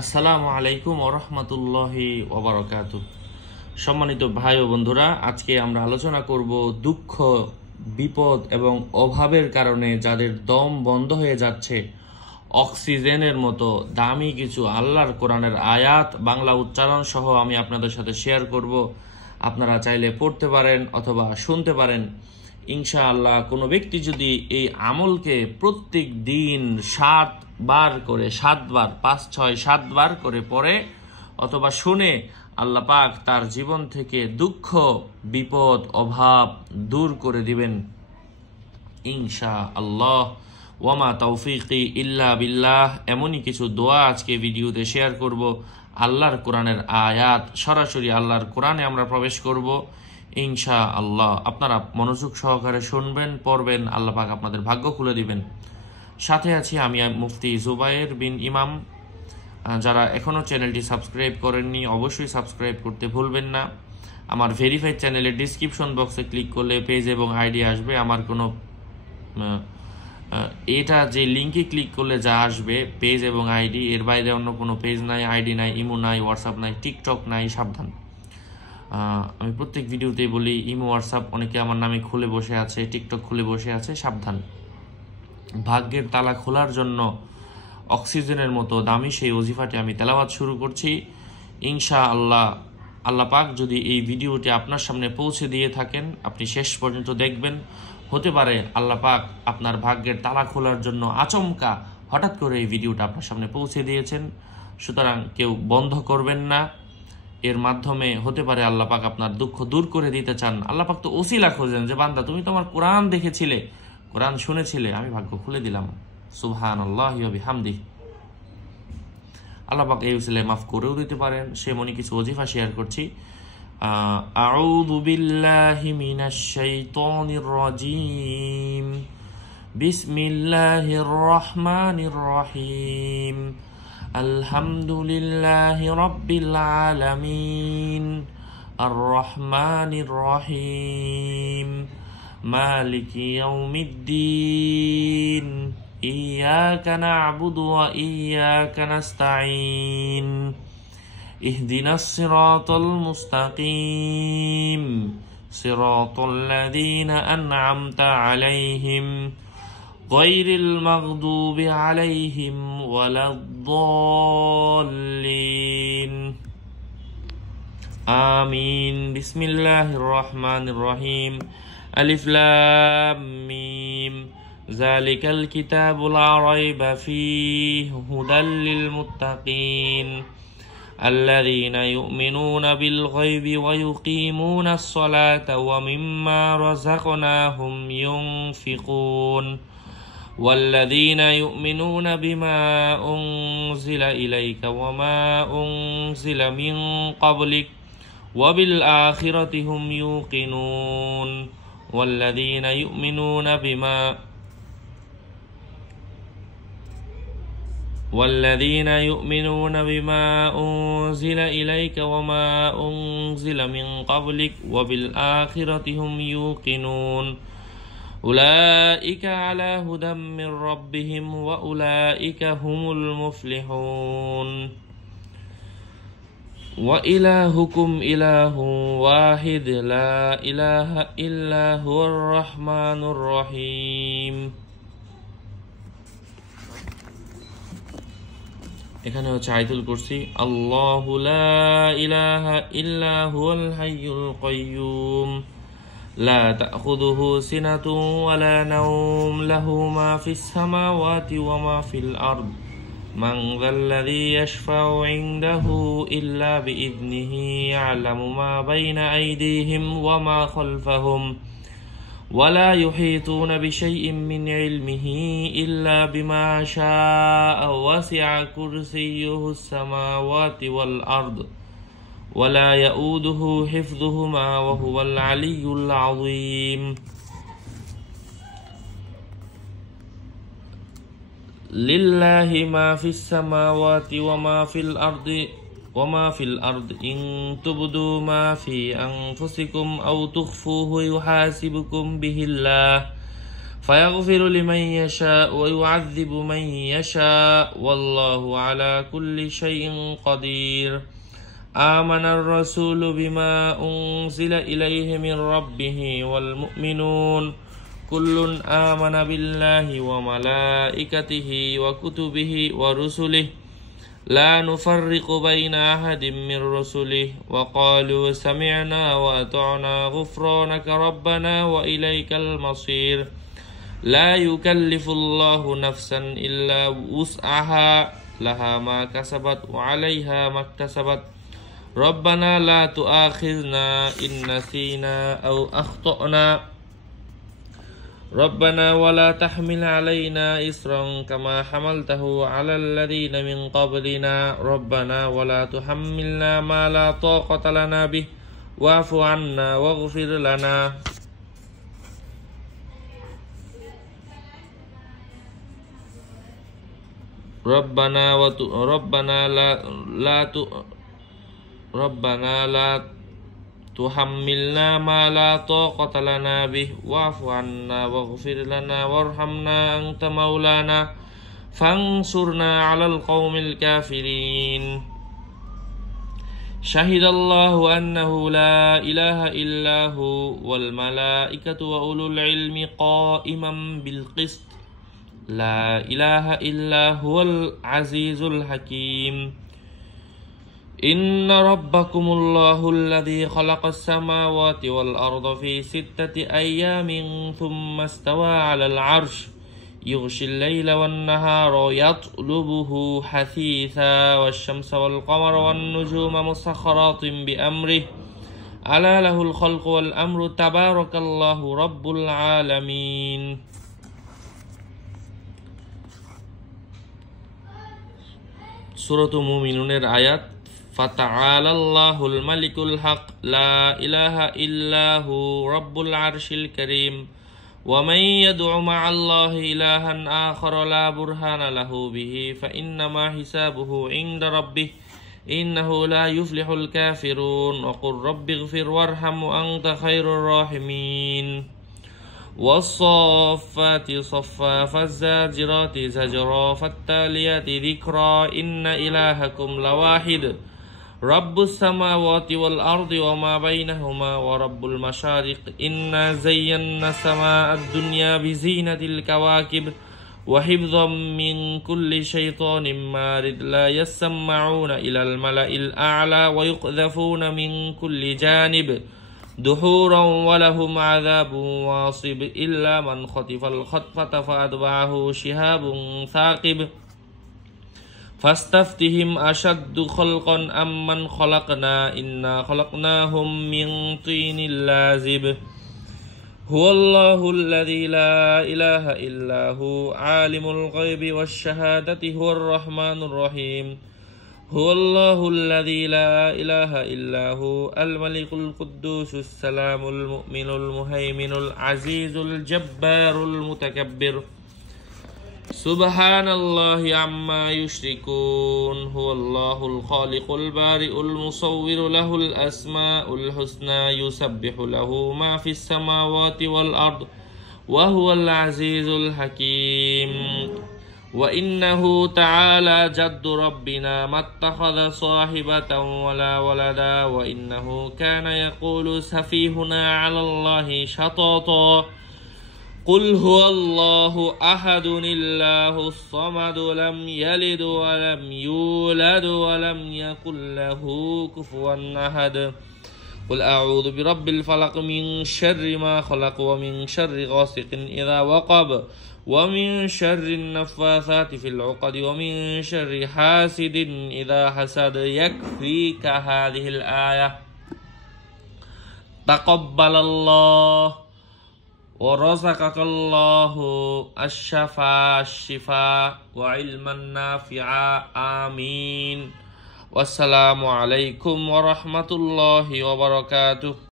আসসালামু আলাইকুম ওয়া রাহমাতুল্লাহি ওয়া বারাকাতুহু। সম্মানিত ভাই ও বন্ধুরা, আজকে আমরা আলোচনা করব দুঃখ, বিপদ এবং অভাবের কারণে যাদের দম বন্ধ হয়ে যাচ্ছে, অক্সিজেনের মতো দামি কিছু আল্লাহর কোরআনের আয়াত বাংলা উচ্চারণ সহ আমি আপনাদের সাথে শেয়ার করব। আপনারা চাইলে পড়তে পারেন অথবা শুনতে পারেন। ইনশাআল্লাহ কোনো ব্যক্তি যদি এই আমলকে প্রত্যেক দিন 7 বার করে, 7 বার, 5, 6, 7 বার করে পড়ে অথবা শুনে, আল্লাহ পাক তার জীবন থেকে দুঃখ, বিপদ, অভাব দূর করে দিবেন ইনশাআল্লাহ। ওয়ামা তৌফিকি ইল্লা বিল্লাহ। এমনই কিছু দোয়া আজকে ভিডিওতে শেয়ার করব। আল্লাহর কোরআনের আয়াত, সরাসরি আল্লাহর কোরআনে আমরা প্রবেশ করব ইনশাআল্লাহ। আপনারা মনোযোগ সহকারে শুনবেন, পড়বেন, আল্লাহ পাক আপনাদের ভাগ্য খুলে দিবেন। সাথে আছি আমি মুফতি জুবায়ের বিন ইমাম। যারা এখনও চ্যানেলটি সাবস্ক্রাইব করেননি অবশ্যই সাবস্ক্রাইব করতে ভুলবেন না। আমার ভেরিফাইড চ্যানেলের ডিসক্রিপশন বক্সে ক্লিক করলে পেজ এবং আইডি আসবে। আমার কোনো এটা যে লিঙ্কে ক্লিক করলে যা আসবে পেজ এবং আইডি, এর বাইরে অন্য কোনো পেজ নাই, আইডি নাই, ইমো নাই, হোয়াটসঅ্যাপ নাই, টিকটক নাই, সাবধান। আমি প্রত্যেক ভিডিওতেই বলি, ইমো, হোয়াটসঅ্যাপ অনেকে আমার নামে খুলে বসে আছে, টিকটক খুলে বসে আছে, সাবধান। ভাগ্যের তালা খোলার জন্য অক্সিজেনের মতো দামি সেই ওজিফাটি আমি তেলাওয়াত শুরু করছি ইনশাআল্লাহ। আল্লাহ পাক যদি এই ভিডিওটি আপনার সামনে পৌঁছে দিয়ে থাকেন, আপনি শেষ পর্যন্ত দেখবেন। হতে পারে আল্লাহ পাক আপনার ভাগ্যের তালা খোলার জন্য আচমকা হঠাৎ করে এই ভিডিওটা আপনার সামনে পৌঁছে দিয়েছেন। সুতরাং কেউ বন্ধ করবেন না। এর মাধ্যমে হতে পারে আল্লাহ পাক আপনার দুঃখ দূর করে দিতে চান। আল্লাহ পাক তো ওসিলা খোঁজেন যে বান্দা তুমি তোমার কোরআন দেখেছিলে, কোরআন শুনেছিলে, আমি ভাগ্য খুলে দিলাম। সুবহানাল্লাহি ওয়া বিহামদিহি। আল্লাহ পাক এই উসিলায় মাফ করেও দিতে পারেন। সেমনি কিছু ওজিফা শেয়ার করছি। আউযু বিল্লাহি মিনাশ শাইতানির রাজীম। বিসমিল্লাহির রহমানির রহিম। আলহামদুলিল্লাহি রাব্বিল আলামিন। আর রহমানির রহিম। মালিকি ইয়াউমিদ্দিন। ইয়্যাকা না'বুদু ওয়া ইয়্যাকা নাস্তাঈন। ইহদিনাস সিরাতাল মুস্তাকিম। সিরাতাল লাযীনা আন'আমতা আলাইহিম গায়রিল মাগদুবি আলাইহিম ওয়ালাদ-দাল্লিন। আমিন। বিসমিল্লাহির রহমানির রহিম। আলিফ লাম মিম। যালিকাল কিতাবু লা রাইবা ফীহি হুদাল লিল মুত্তাকিন আল্লাযীনা ইউমিনুনা বিল গায়বি ওয়া ইউকিমুনাস সালাতা ওয়া মিম্মা রাযাকনাহুম ইউনফিকুন والذين يؤمنون بما أنزل إليك وما أنزل من قبلك وبالآخرة هم يوقنون والذين يؤمنون بما أنزل إليك وما أنزل من قبلك وبالآخرة هم يوقنون أولئك على هدى من ربهم وأولئك هم المفلحون وإلهكم إله واحد لا إله إلا هو الرحمن الرحيم। এখানে হচ্ছে আয়াতুল কুরসি। আল্লাহু লা ইলাহা ইল্লা হুয়াল হাইয়ুল কাইয়্যুম লা তাখুযুহু সিনাতুন ওয়া লা নাওম লাহু মা ফিস সামাওয়াতি ওয়া মা ফিল আরদ মান যাল্লাযী ইয়াশফাউ ইনদাহু ইল্লা বিইذনিহি ইয়ালামু মা বাইনা আইদিহিম ওয়া মা খালফাহুম ولا يحيطون بشيء من علمه إلا بما شاء وسع كرسيه السماوات والأرض ولا يؤوده حفظهما وهو العلي العظيم. لله ما في السماوات وما في الأرض إن تبدوا ما في أنفسكم أو تخفوه يحاسبكم به الله فيغفر لمن يشاء ويعذب من يشاء والله على كل شيء قدير آمن الرسول بما أنزل إليه من ربه والمؤمنون كل آمن بالله وملائكته وكتبه ورسله لا نفرق بين أحد من رسله وقالوا سمعنا وأطعنا غفرانك ربنا وإليك المصير لا يكلف الله نفسا إلا وسعها لها ما كسبت وعليها ما اكتسبت ربنا لا تؤاخذنا إن نسينا أو أخطأنا ربنا ولا تحمل علينا إصرا كما حملته على الذين من قبلنا ربنا ولا تحملنا ما لا طاقة لنا به واعف عنا واغفر لنا ربنا لا تحملنا ما لا طاقة لنا به واعف عنا واغفر لنا وارحمنا أنت مولانا فانصرنا على القوم الكافرين شهد الله أنه لا إله إلا هو والملائكة وأولو العلم قائما بالقسط لا إله إلا هو العزيز الحكيم إن ربكم الله الذي خلق السماوات والأرض في 6 أيام ثم استوى على العرش يغشي الليل والنهار يطلبه حثيثا والشمس والقمر والنجوم مسخرات بأمره ألا له الخلق والأمر تبارك الله رب العالمين سورة المؤمنون آيات فتعالى الله الملك الحق لا إله إلا هو رب العرش الكريم ومن يدع مع الله إلها آخر لا برهان له به فإنما حسابه عند ربه إنه لا يفلح الكافرون وقل رب اغفر وارحم وأنت خير الراحمين والصافات صفا فالزاجرات زجرا فالتاليات ذكرا إن إلهكم لواحد رب السماوات والأرض وما بينهما ورب المشارق إنا زينا السماء الدنيا بزينة الكواكب وحفظا من كل شيطان مارد لا يسمعون إلى الملأ الأعلى ويقذفون من كل جانب دحورا ولهم عذاب واصب إلا من خطف الخطفة فأتبعه شهاب ثاقب فاستفتهم أشد خلقا أم من خلقنا إنا خلقناهم من طين لازب هو الله الذي لا إله إلا هو عالم الغيب والشهادة هو الرحمن الرحيم هو الله الذي لا إله إلا هو الملك القدوس السلام المؤمن المهيمن العزيز الجبار المتكبر سبحان الله عما يشركون هو الله الخالق البارئ المصور له الأسماء الحسنى يسبح له ما في السماوات والأرض وهو العزيز الحكيم وإنه تعالى جد ربنا ما اتخذ صاحبة ولا ولدا وإنه كان يقول سفيهنا على الله شططا قل هو الله أحد الله الصمد لم يلد ولم يولد ولم يكن له كفوا أحد قل أعوذ برب الفلق من شر ما خلق ومن شر غاسق إذا وقب ومن شر النفاثات في العقد ومن شر حاسد إذا حسد يكفيك هذه الآية تقبل الله ورزقك الله الشفاء وعلما نافعا آمين والسلام عليكم ورحمة الله وبركاته